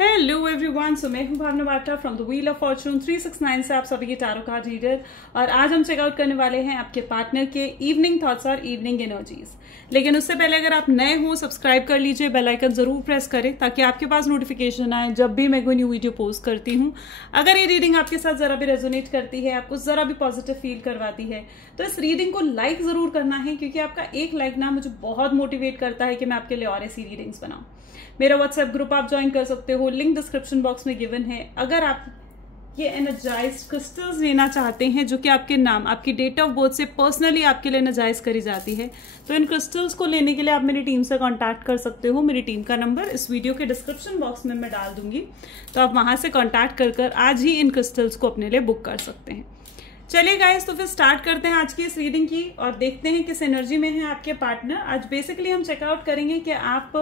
Hello everyone, so मैं हूं Bhavna Bata from the wheel of fortune 369 से आप सभी के टैरो कार्ड रीडर। और आज हम चेकआउट करने वाले हैं आपके पार्टनर के इवनिंग थॉट्स और इवनिंग एनर्जीज। लेकिन उससे पहले अगर आप नए हो, सब्सक्राइब कर लीजिए, बेल आइकन जरूर प्रेस करें ताकि आपके पास नोटिफिकेशन आए जब भी मैं कोई न्यू वीडियो पोस्ट करती हूँ। अगर ये रीडिंग आपके साथ जरा भी रेजोनेट करती है, आपको जरा भी पॉजिटिव फील करवाती है, तो इस रीडिंग को लाइक जरूर करना है, क्योंकि आपका एक लाइक ना मुझे बहुत मोटिवेट करता है कि मैं आपके लिए और ऐसी रीडिंग्स बनाऊं। मेरा व्हाट्सएप ग्रुप आप ज्वाइन कर सकते हो, लिंक डिस्क्रिप्शन बॉक्स में गिवन है। अगर आप ये एनर्जाइज्ड क्रिस्टल्स लेना चाहते हैं जो कि आपके नाम, आपकी डेट ऑफ बर्थ से पर्सनली आपके लिए एनर्जाइज करी जाती है, तो इन क्रिस्टल्स को लेने के लिए आप मेरी टीम से कांटेक्ट कर सकते हो। मेरी टीम का नंबर इस वीडियो के डिस्क्रिप्शन बॉक्स में मैं डाल दूंगी, तो आप वहां से कांटेक्ट कर आज ही इन क्रिस्टल्स को अपने लिए बुक कर सकते हैं। चलिए गाइस, तो फिर स्टार्ट करते हैं आज की इस रीडिंग की और देखते हैं किस एनर्जी में है आपके पार्टनर। आज बेसिकली हम चेकआउट करेंगे कि आप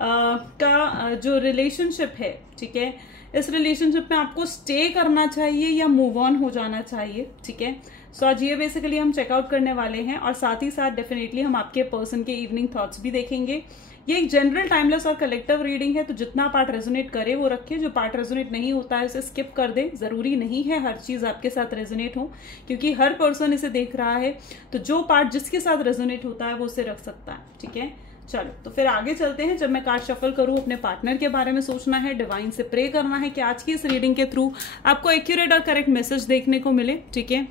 का जो रिलेशनशिप है, ठीक है, इस रिलेशनशिप में आपको स्टे करना चाहिए या मूव ऑन हो जाना चाहिए, ठीक है। सो आज ये बेसिकली हम चेकआउट करने वाले हैं और साथ ही साथ डेफिनेटली हम आपके पर्सन के इवनिंग थॉट्स भी देखेंगे। ये एक जनरल, टाइमलेस और कलेक्टिव रीडिंग है, तो जितना पार्ट रेजोनेट करे वो रखे, जो पार्ट रेजोनेट नहीं होता है उसे स्किप कर दे। जरूरी नहीं है हर चीज आपके साथ रेजोनेट हो, क्योंकि हर पर्सन इसे देख रहा है, तो जो पार्ट जिसके साथ रेजोनेट होता है वो उसे रख सकता है, ठीक है। चलो तो फिर आगे चलते हैं। जब मैं कार्ड शफल करूं, अपने पार्टनर के बारे में सोचना है, डिवाइन से प्रे करना है कि आज की इस रीडिंग के थ्रू आपको एक्यूरेट और करेक्ट मैसेज देखने को मिले, ठीक है।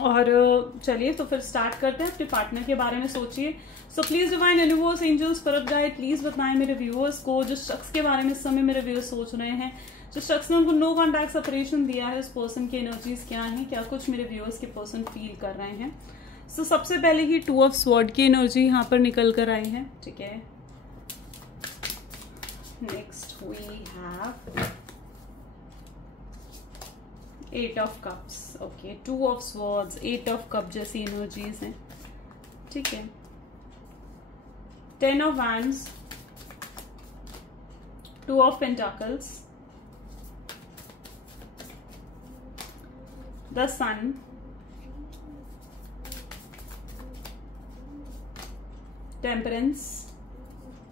और चलिए तो फिर स्टार्ट करते हैं। अपने पार्टनर के बारे में सोचिए। So please divine universe, angels, spirit guide, please बताएं मेरे व्यूअर्स को, जिस शख्स के बारे में इस समय मेरे व्यूअर्स सोच रहे हैं, जिस शख्स ने उनको नो कॉन्टैक्ट सेपरेशन दिया है, उस पर्सन की एनर्जीज क्या है, क्या कुछ मेरे व्यूअर्स के पर्सन फील कर रहे हैं। सो सबसे पहले ही 2 ऑफ स्वॉर्ड की एनर्जी यहाँ पर निकल कर आई है, ठीक है। Next we have 8 of cups, okay, 2 of swords, 8 of cup जैसी एनर्जीज हैं, ठीक है। 10 of wands, 2 of pentacles, the sun, temperance,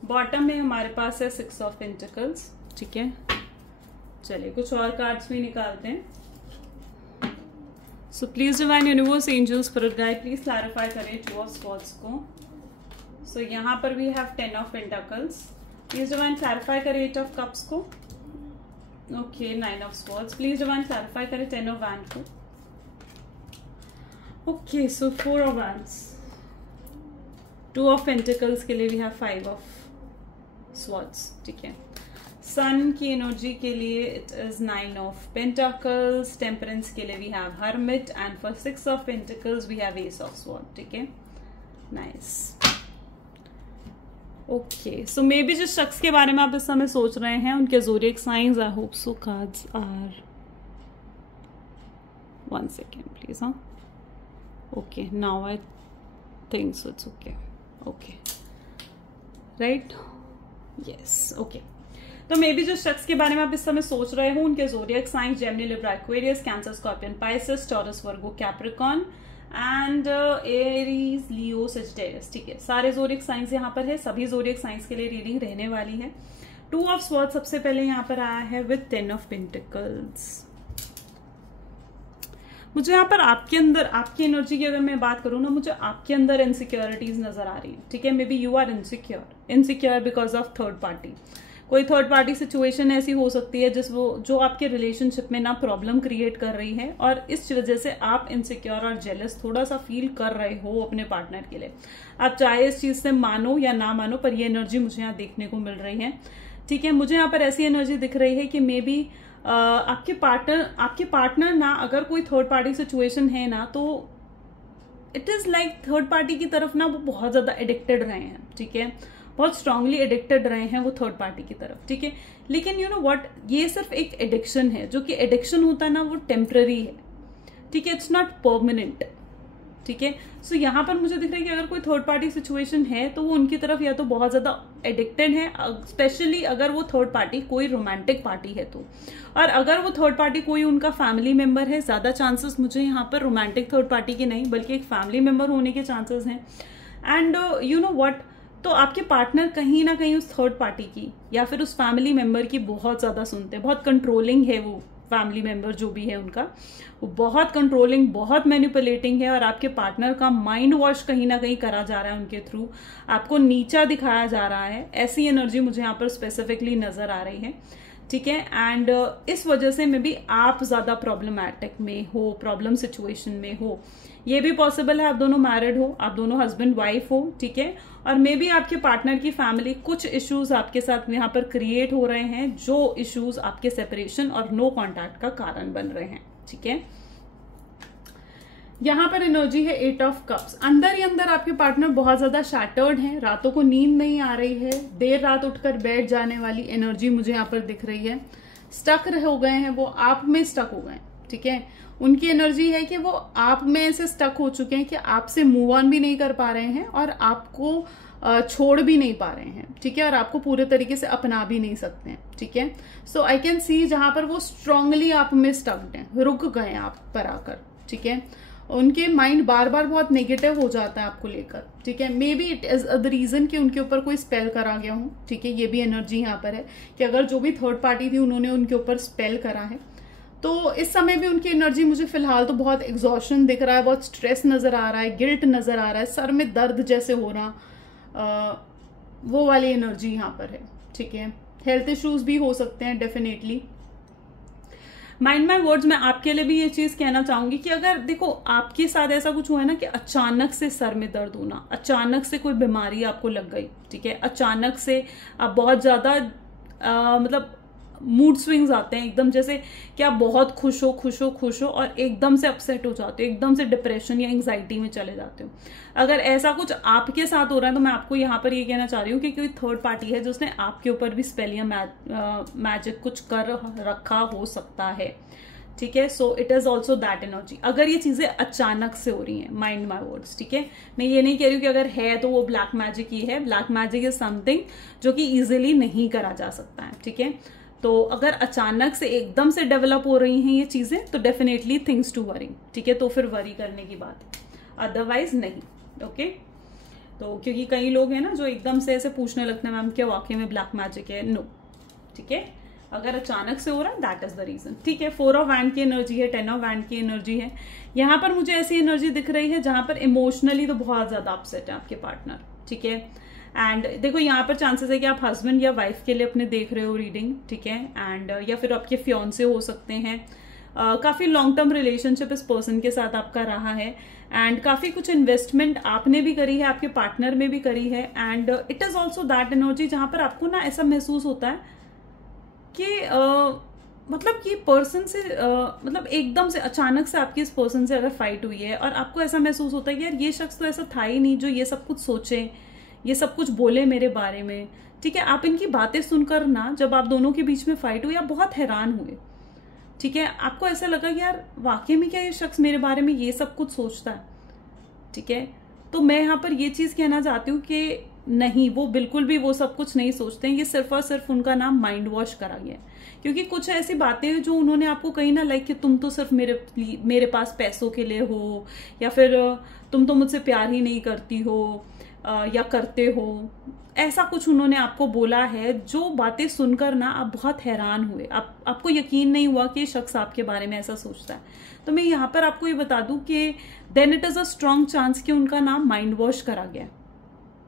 bottom में हमारे पास है 6 ऑफ पेंटिकल्स, ठीक है। चलिए कुछ और कार्ड्स भी निकालते हैं। So please divine universe, angels, spirit guide, please clarify करें 2 ऑफ स्वॉर्ड्स को। सो यहाँ पर भी have 10 of pentacles, please divine clarify करें 8 ऑफ कप्स को, okay. 9 of swords, please divine clarify करें 10 ऑफ वैंड को, okay. So 4 of wands, 2 of pentacles के लिए भी हैव 5 ऑफ स्वॉर्ड्स, ठीक है। सन की एनर्जी के लिए it is 9 of pentacles, temperance के लिए we have hermit, and for 6 of pentacles we have ace of sword, ठीक है। Nice, okay. So maybe जिस शख्स के बारे में आप इस समय सोच रहे हैं उनके zodiac signs, I hope so cards are, 1 second please, हाँ, okay, now I think so it's okay, okay, right, yes, okay. तो मे बी जो शख्स के बारे में आप इस समय सोच रहे हो उनके zodiac sign Gemini, Libra, Aquarius, Cancer, Scorpion, Pisces, Taurus, Virgo, Capricorn and Aries, Leo, Sagittarius, ठीक है। सारे ज़ोडिएक साइंस यहाँ पर है, सभी ज़ोडिएक साइंस के लिए रीडिंग रहने वाली है। 2 ऑफ स्वॉर्ड सबसे पहले यहाँ पर आया है विद 10 ऑफ पेंटिकल्स। मुझे यहाँ पर आपके अंदर, आपकी एनर्जी की अगर मैं बात करूँ ना, मुझे आपके अंदर इनसिक्योरिटीज नजर आ रही है, ठीक है। Maybe you are insecure because of third party. कोई थर्ड पार्टी सिचुएशन ऐसी हो सकती है जो आपके रिलेशनशिप में ना प्रॉब्लम क्रिएट कर रही है, और इस वजह से आप इनसिक्योर और जेलस थोड़ा सा फील कर रहे हो अपने पार्टनर के लिए। आप चाहे इस चीज से मानो या ना मानो, पर ये एनर्जी मुझे यहाँ देखने को मिल रही है, ठीक है। मुझे यहाँ पर ऐसी एनर्जी दिख रही है कि मे बी आपके पार्टनर ना, अगर कोई थर्ड पार्टी सिचुएशन है ना, तो it is like third party की तरफ ना वो बहुत ज्यादा एडिक्टेड रहे हैं, ठीक है, बहुत स्ट्रांगली एडिक्टेड रहे हैं वो थर्ड पार्टी की तरफ, ठीक है। लेकिन यू नो व्हाट, ये सिर्फ एक एडिक्शन है, जो कि एडिक्शन होता है ना वो टेम्पररी है, ठीक है, इट्स नॉट परमानेंट, ठीक है। सो यहाँ पर मुझे दिख रहा है कि अगर कोई थर्ड पार्टी सिचुएशन है तो वो उनकी तरफ या तो बहुत ज्यादा एडिक्टेड है, स्पेशली अगर वो थर्ड पार्टी कोई रोमांटिक पार्टी है तो, और अगर वो थर्ड पार्टी कोई उनका फैमिली मेंबर है, ज्यादा चांसेस मुझे यहाँ पर रोमांटिक थर्ड पार्टी के नहीं बल्कि एक फैमिली मेंबर होने के चांसेस हैं। एंड यू नो व्हाट, तो आपके पार्टनर कहीं ना कहीं उस थर्ड पार्टी की या फिर उस फैमिली मेंबर की बहुत ज्यादा सुनते हैं, बहुत कंट्रोलिंग है वो फैमिली मेंबर जो भी है उनका, वो बहुत कंट्रोलिंग, बहुत मैनिपुलेटिंग है, और आपके पार्टनर का माइंड वॉश कहीं ना कहीं करा जा रहा है उनके थ्रू, आपको नीचा दिखाया जा रहा है। ऐसी एनर्जी मुझे यहाँ पर स्पेसिफिकली नजर आ रही है, ठीक है। एंड इस वजह से मे बी आप ज्यादा प्रॉब्लमैटिक में हो, प्रॉब्लम सिचुएशन में हो। ये भी पॉसिबल है आप दोनों मैरिड हो, आप दोनों हस्बैंड वाइफ हो, ठीक है, और मे बी आपके पार्टनर की फैमिली कुछ इश्यूज आपके साथ यहाँ पर क्रिएट हो रहे हैं, जो इश्यूज आपके सेपरेशन और नो कॉन्टैक्ट का कारण बन रहे हैं, ठीक है। यहाँ पर एनर्जी है 8 ऑफ कप्स। अंदर ही अंदर आपके पार्टनर बहुत ज्यादा शैटर्ड हैं, रातों को नींद नहीं आ रही है, देर रात उठकर बैठ जाने वाली एनर्जी मुझे यहाँ पर दिख रही है। स्टक हो गए हैं, वो आप में स्टक हो गए, ठीक है। उनकी एनर्जी है कि वो आप में ऐसे स्टक हो चुके हैं कि आपसे मूव ऑन भी नहीं कर पा रहे हैं और आपको छोड़ भी नहीं पा रहे हैं, ठीक है, और आपको पूरे तरीके से अपना भी नहीं सकते हैं, ठीक है। सो आई कैन सी जहां पर वो स्ट्रांगली आप में स्टक्ड हैं, रुक गए आप पर आकर, ठीक है। उनके माइंड बार बार बहुत नेगेटिव हो जाता है आपको लेकर, ठीक है। Maybe it is the reason कि उनके ऊपर कोई स्पेल करा गया हो, ठीक है। ये भी एनर्जी यहाँ पर है कि अगर जो भी थर्ड पार्टी थी उन्होंने उनके ऊपर स्पेल करा है, तो इस समय भी उनकी एनर्जी मुझे फिलहाल तो बहुत एग्जॉशन दिख रहा है, बहुत स्ट्रेस नजर आ रहा है, गिल्ट नजर आ रहा है, सर में दर्द जैसे हो रहा, वो वाली एनर्जी यहाँ पर है, ठीक है। हेल्थ इश्यूज भी हो सकते हैं डेफिनेटली। माइंड माय वर्ड्स, मैं आपके लिए भी ये चीज कहना चाहूंगी कि अगर देखो आपके साथ ऐसा कुछ हुआ है ना कि अचानक से सर में दर्द होना, अचानक से कोई बीमारी आपको लग गई, ठीक है, अचानक से आप बहुत ज्यादा मतलब मूड स्विंग्स आते हैं एकदम, जैसे कि आप बहुत खुश हो और एकदम से अपसेट हो जाते हो, एकदम से डिप्रेशन या एंग्जाइटी में चले जाते हो। अगर ऐसा कुछ आपके साथ हो रहा है तो मैं आपको यहाँ पर ये कहना चाह रही हूँ कि कोई थर्ड पार्टी है जिसने आपके ऊपर भी स्पेल या मैजिक कुछ कर रखा हो सकता है, ठीक है। So it is also that energy, अगर ये चीजें अचानक से हो रही हैं, माइंड माई वर्ड्स, ठीक है। मैं ये नहीं कह रही हूँ कि अगर है तो वो ब्लैक मैजिक ही है। ब्लैक मैजिक इज समथिंग जो कि इजिली नहीं करा जा सकता है, ठीक है। तो अगर अचानक से एकदम से डेवलप हो रही हैं ये चीजें तो डेफिनेटली थिंग्स टू वरी, ठीक है, तो फिर वरी करने की बात, अदरवाइज नहीं, ओके। तो क्योंकि कई लोग हैं ना जो एकदम से ऐसे पूछने लगते हैं मैम क्या वाकई में ब्लैक मैजिक है, नो, ठीक है। अगर अचानक से हो रहा है दैट इज द रीजन, ठीक है। 4 ऑफ वैंड की एनर्जी है, 10 ऑफ वैंड की एनर्जी है। यहाँ पर मुझे ऐसी एनर्जी दिख रही है जहां पर इमोशनली तो बहुत ज्यादा अपसेट है आपके पार्टनर, ठीक है। एंड देखो यहाँ पर चांसेस है कि आप हस्बैंड या वाइफ के लिए अपने देख रहे हो रीडिंग, ठीक है, एंड या फिर आपके फियांसे हो सकते हैं। काफी लॉन्ग टर्म रिलेशनशिप इस पर्सन के साथ आपका रहा है, एंड काफी कुछ इन्वेस्टमेंट आपने भी करी है, आपके पार्टनर में भी करी है, and it is also that energy जहां पर आपको ना ऐसा महसूस होता है कि मतलब ये पर्सन से मतलब एकदम से अचानक से आपकी इस पर्सन से अगर फाइट हुई है और आपको ऐसा महसूस होता है कि यार ये शख्स तो ऐसा था ही नहीं जो ये सब कुछ सोचे, ये सब कुछ बोले मेरे बारे में, ठीक है। आप इनकी बातें सुनकर ना जब आप दोनों के बीच में फाइट हुई आप बहुत हैरान हुए, ठीक है। आपको ऐसा लगा कि यार वाकई में क्या ये शख्स मेरे बारे में ये सब कुछ सोचता है, ठीक है। तो मैं यहाँ पर ये चीज कहना चाहती हूँ कि नहीं, वो बिल्कुल भी वो सब कुछ नहीं सोचते हैं, ये सिर्फ और सिर्फ उनका नाम माइंड वॉश करा गया है। क्योंकि कुछ ऐसी बातें हैं जो उन्होंने आपको कही ना, लाइक कि तुम तो सिर्फ मेरे पास पैसों के लिए हो, या फिर तुम तो मुझसे प्यार ही नहीं करती हो या करते हो, ऐसा कुछ उन्होंने आपको बोला है जो बातें सुनकर ना आप बहुत हैरान हुए, आपको यकीन नहीं हुआ कि शख्स आपके बारे में ऐसा सोचता है। तो मैं यहाँ पर आपको ये बता दूं कि then it is a strong chance कि उनका नाम माइंड वॉश करा गया,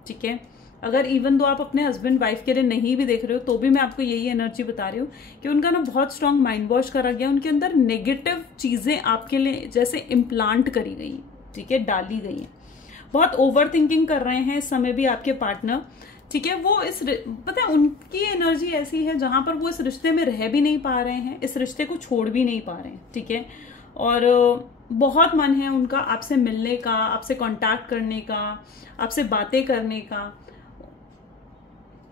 ठीक है। अगर इवन दो आप अपने हस्बैंड वाइफ के लिए नहीं भी देख रहे हो तो भी मैं आपको यही एनर्जी बता रही हूँ कि उनका ना बहुत स्ट्रॉन्ग माइंड वॉश करा गया, उनके अंदर नेगेटिव चीजें आपके लिए जैसे इम्प्लांट करी गई, ठीक है, डाली गई है। बहुत ओवर थिंकिंग कर रहे हैं इस समय भी आपके पार्टनर, ठीक है। वो पता है उनकी एनर्जी ऐसी है जहां पर वो इस रिश्ते में रह भी नहीं पा रहे हैं, इस रिश्ते को छोड़ भी नहीं पा रहे हैं, ठीक है। और बहुत मन है उनका आपसे मिलने का, आपसे कांटेक्ट करने का, आपसे बातें करने का,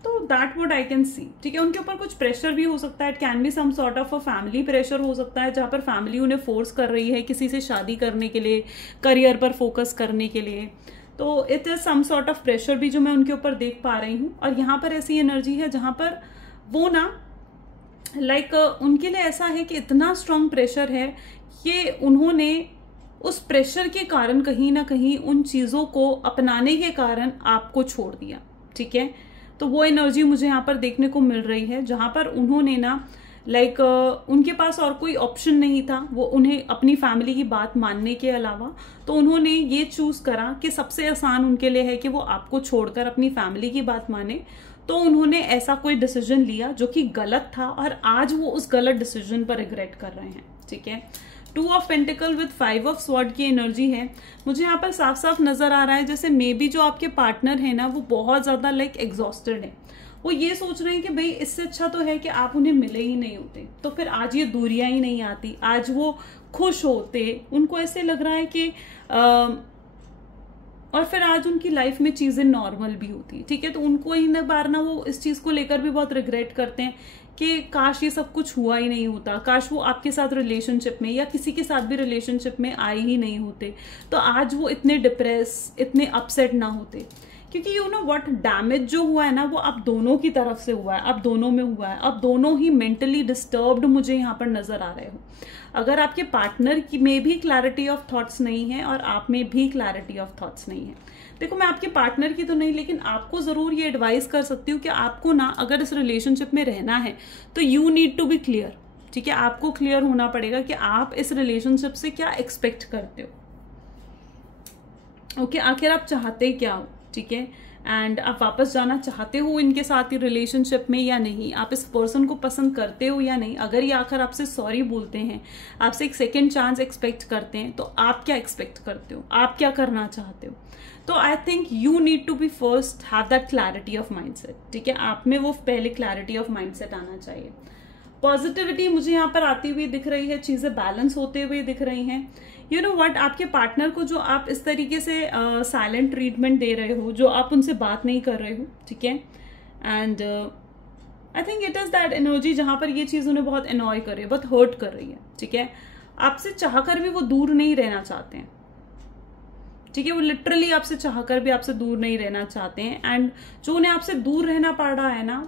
तो that what I can see, ठीक है। उनके ऊपर कुछ प्रेशर भी हो सकता है, it can be some sort of a family pressure हो सकता है जहां पर फैमिली उन्हें फोर्स कर रही है किसी से शादी करने के लिए, करियर पर फोकस करने के लिए। तो it is some sort of pressure भी जो मैं उनके ऊपर देख पा रही हूँ। और यहाँ पर ऐसी एनर्जी है जहां पर वो ना लाइक उनके लिए ऐसा है कि इतना स्ट्रांग प्रेशर है कि उन्होंने उस प्रेशर के कारण कहीं ना कहीं उन चीजों को अपनाने के कारण आपको छोड़ दिया, ठीक है। तो वो एनर्जी मुझे यहाँ पर देखने को मिल रही है, जहां पर उन्होंने ना उनके पास और कोई ऑप्शन नहीं था, वो उन्हें अपनी फैमिली की बात मानने के अलावा, तो उन्होंने ये चूज करा कि सबसे आसान उनके लिए है कि वो आपको छोड़कर अपनी फैमिली की बात माने। तो उन्होंने ऐसा कोई डिसीजन लिया जो कि गलत था, और आज वो उस गलत डिसीजन पर रिग्रेट कर रहे हैं, ठीक है। 2 of pentacle with 5 of sword की एनर्जी है। मुझे यहाँ पर साफ साफ नजर आ रहा है जैसे मे बी जो आपके पार्टनर है ना, वो बहुत ज्यादा एग्जॉस्टेड है। वो ये सोच रहे हैं कि भाई इससे अच्छा तो है कि आप उन्हें मिले ही नहीं होते, तो फिर आज ये दूरियां ही नहीं आती, आज वो खुश होते। उनको ऐसे लग रहा है कि और फिर आज उनकी लाइफ में चीजें नॉर्मल भी होती, ठीक है। तो उनको ही ना बार ना वो इस चीज को लेकर भी बहुत रिग्रेट करते हैं कि काश ये सब कुछ हुआ ही नहीं होता, काश वो आपके साथ रिलेशनशिप में या किसी के साथ भी रिलेशनशिप में आए ही नहीं होते, तो आज वो इतने डिप्रेस, इतने अपसेट ना होते। क्योंकि यू नो व्हाट, डैमेज जो हुआ है ना वो आप दोनों की तरफ से हुआ है, आप दोनों में हुआ है, आप दोनों ही मेंटली डिस्टर्ब्ड मुझे यहाँ पर नजर आ रहे हो। अगर आपके पार्टनर की में भी क्लैरिटी ऑफ थॉट्स नहीं है और आप में भी क्लैरिटी ऑफ थॉट्स नहीं है, देखो मैं आपके पार्टनर की तो नहीं, लेकिन आपको जरूर ये एडवाइस कर सकती हूँ कि आपको ना अगर इस रिलेशनशिप में रहना है तो you need to be clear, ठीक है। आपको क्लियर होना पड़ेगा कि आप इस रिलेशनशिप से क्या एक्सपेक्ट करते हो, ओके। आखिर आप चाहते क्या हो, ठीक है। एंड आप वापस जाना चाहते हो इनके साथ ही रिलेशनशिप में या नहीं, आप इस पर्सन को पसंद करते हो या नहीं। अगर ये आकर आपसे सॉरी बोलते हैं, आपसे एक सेकेंड चांस एक्सपेक्ट करते हैं, तो आप क्या एक्सपेक्ट करते हो, आप क्या करना चाहते हो। तो I think you need to be first have that clarity of mindset, ठीक है। आप में वो पहले क्लैरिटी ऑफ माइंडसेट आना चाहिए। पॉजिटिविटी मुझे यहाँ पर आती हुई दिख रही है, चीजें बैलेंस होते हुए दिख रही हैं। यू नो व्हाट, आपके पार्टनर को जो आप इस तरीके से साइलेंट ट्रीटमेंट दे रहे हो, जो आप उनसे बात नहीं कर रहे हो, ठीक है। And I think it is that energy जहां पर ये चीज उन्हें बहुत एनॉय कर रही है, बहुत हर्ट कर रही है, ठीक है। आपसे चाहकर भी वो दूर नहीं रहना चाहते हैं, ठीक है। वो लिटरली आपसे चाहकर भी आपसे दूर नहीं रहना चाहते हैं। एंड जो उन्हें आपसे दूर रहना पड़ रहा है ना,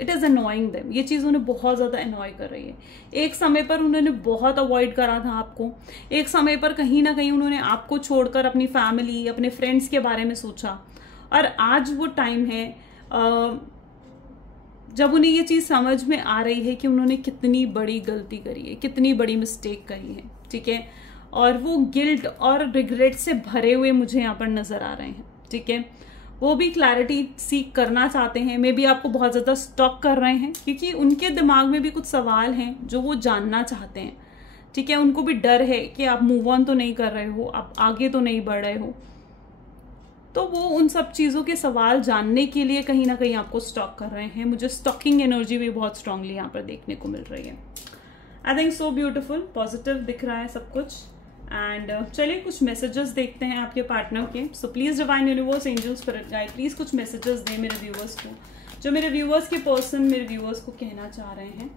इट इज अनोइंग देम, ये चीज उन्हें बहुत ज्यादा अनॉय कर रही है। एक समय पर उन्होंने बहुत अवॉइड करा था आपको, एक समय पर कहीं ना कहीं उन्होंने आपको छोड़कर अपनी फैमिली, अपने फ्रेंड्स के बारे में सोचा, और आज वो टाइम है जब उन्हें ये चीज समझ में आ रही है कि उन्होंने कितनी बड़ी गलती करी है, कितनी बड़ी मिस्टेक करी है, ठीक है। और वो गिल्ट और रिग्रेट से भरे हुए मुझे यहाँ पर नजर आ रहे हैं, ठीक है। वो भी क्लैरिटी सीख करना चाहते हैं, मे बी आपको बहुत ज्यादा स्टॉक कर रहे हैं, क्योंकि उनके दिमाग में भी कुछ सवाल हैं जो वो जानना चाहते हैं, ठीक है। उनको भी डर है कि आप मूव ऑन तो नहीं कर रहे हो, आप आगे तो नहीं बढ़ रहे हो, तो वो उन सब चीजों के सवाल जानने के लिए कहीं ना कहीं आपको स्टॉक कर रहे हैं। मुझे स्टॉकिंग एनर्जी भी बहुत स्ट्रांगली यहाँ पर देखने को मिल रही है। आई थिंक सो ब्यूटिफुल, पॉजिटिव दिख रहा है सब कुछ। एंड चलिए कुछ मैसेजेस देखते हैं आपके पार्टनर के। सो please divine universe, angel, spirit guide, please कुछ मैसेजेस दें मेरे व्यूअर्स को, जो मेरे व्यूअर्स के पर्सन मेरे व्यूअर्स को कहना चाह रहे हैं।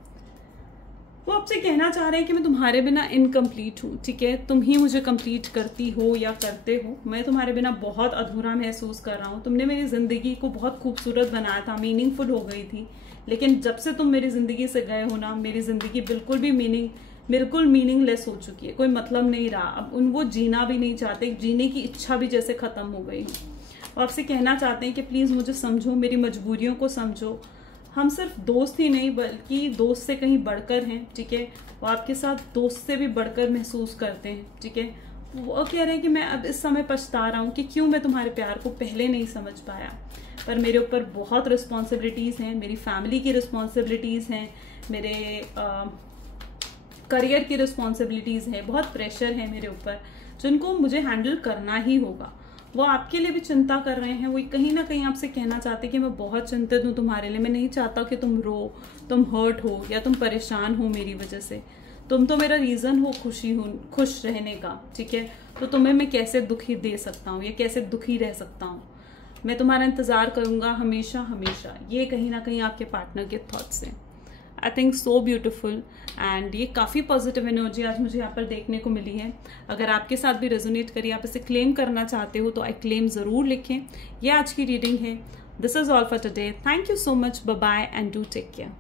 वो आपसे कहना चाह रहे हैं कि मैं तुम्हारे बिना इनकम्प्लीट हूँ, ठीक है। तुम ही मुझे कंप्लीट करती हो या करते हो, मैं तुम्हारे बिना बहुत अधूरा महसूस कर रहा हूँ। तुमने मेरी जिंदगी को बहुत खूबसूरत बनाया था, मीनिंगफुल हो गई थी, लेकिन जब से तुम मेरी जिंदगी से गए हो ना, मेरी जिंदगी बिल्कुल मीनिंगलेस हो चुकी है, कोई मतलब नहीं रहा। अब वो जीना भी नहीं चाहते, जीने की इच्छा भी जैसे खत्म हो गई है। वो आपसे कहना चाहते हैं कि प्लीज मुझे समझो, मेरी मजबूरियों को समझो। हम सिर्फ दोस्त ही नहीं बल्कि दोस्त से कहीं बढ़कर हैं, ठीक है। वो आपके साथ दोस्त से भी बढ़कर महसूस करते हैं, ठीक है। वो कह रहे हैं कि मैं अब इस समय पछता रहा हूँ कि क्यों मैं तुम्हारे प्यार को पहले नहीं समझ पाया, पर मेरे ऊपर बहुत रिस्पॉन्सिबिलिटीज हैं, मेरी फैमिली की रिस्पॉन्सिबिलिटीज हैं, मेरे करियर की रिस्पॉन्सिबिलिटीज है, बहुत प्रेशर है मेरे ऊपर, जिनको मुझे हैंडल करना ही होगा। वो आपके लिए भी चिंता कर रहे हैं। वो कहीं ना कहीं आपसे कहना चाहते हैं कि मैं बहुत चिंतित हूँ तुम्हारे लिए, मैं नहीं चाहता कि तुम रो, तुम हर्ट हो या तुम परेशान हो मेरी वजह से। तुम तो मेरा रीजन हो खुश रहने का, ठीक है। तो तुम्हें मैं कैसे दुखी दे सकता हूँ या कैसे दुखी रह सकता हूँ, मैं तुम्हारा इंतजार करूंगा हमेशा हमेशा। ये कहीं ना कहीं आपके पार्टनर के थॉट्स हैं। आई थिंक सो ब्यूटिफुल, एंड ये काफ़ी पॉजिटिव एनर्जी आज मुझे यहाँ पर देखने को मिली है। अगर आपके साथ भी रेजोनेट करिए, आप इसे क्लेम करना चाहते हो तो आई क्लेम ज़रूर लिखें। ये आज की रीडिंग है। This is all for today. Thank you so much, bye bye and do take care.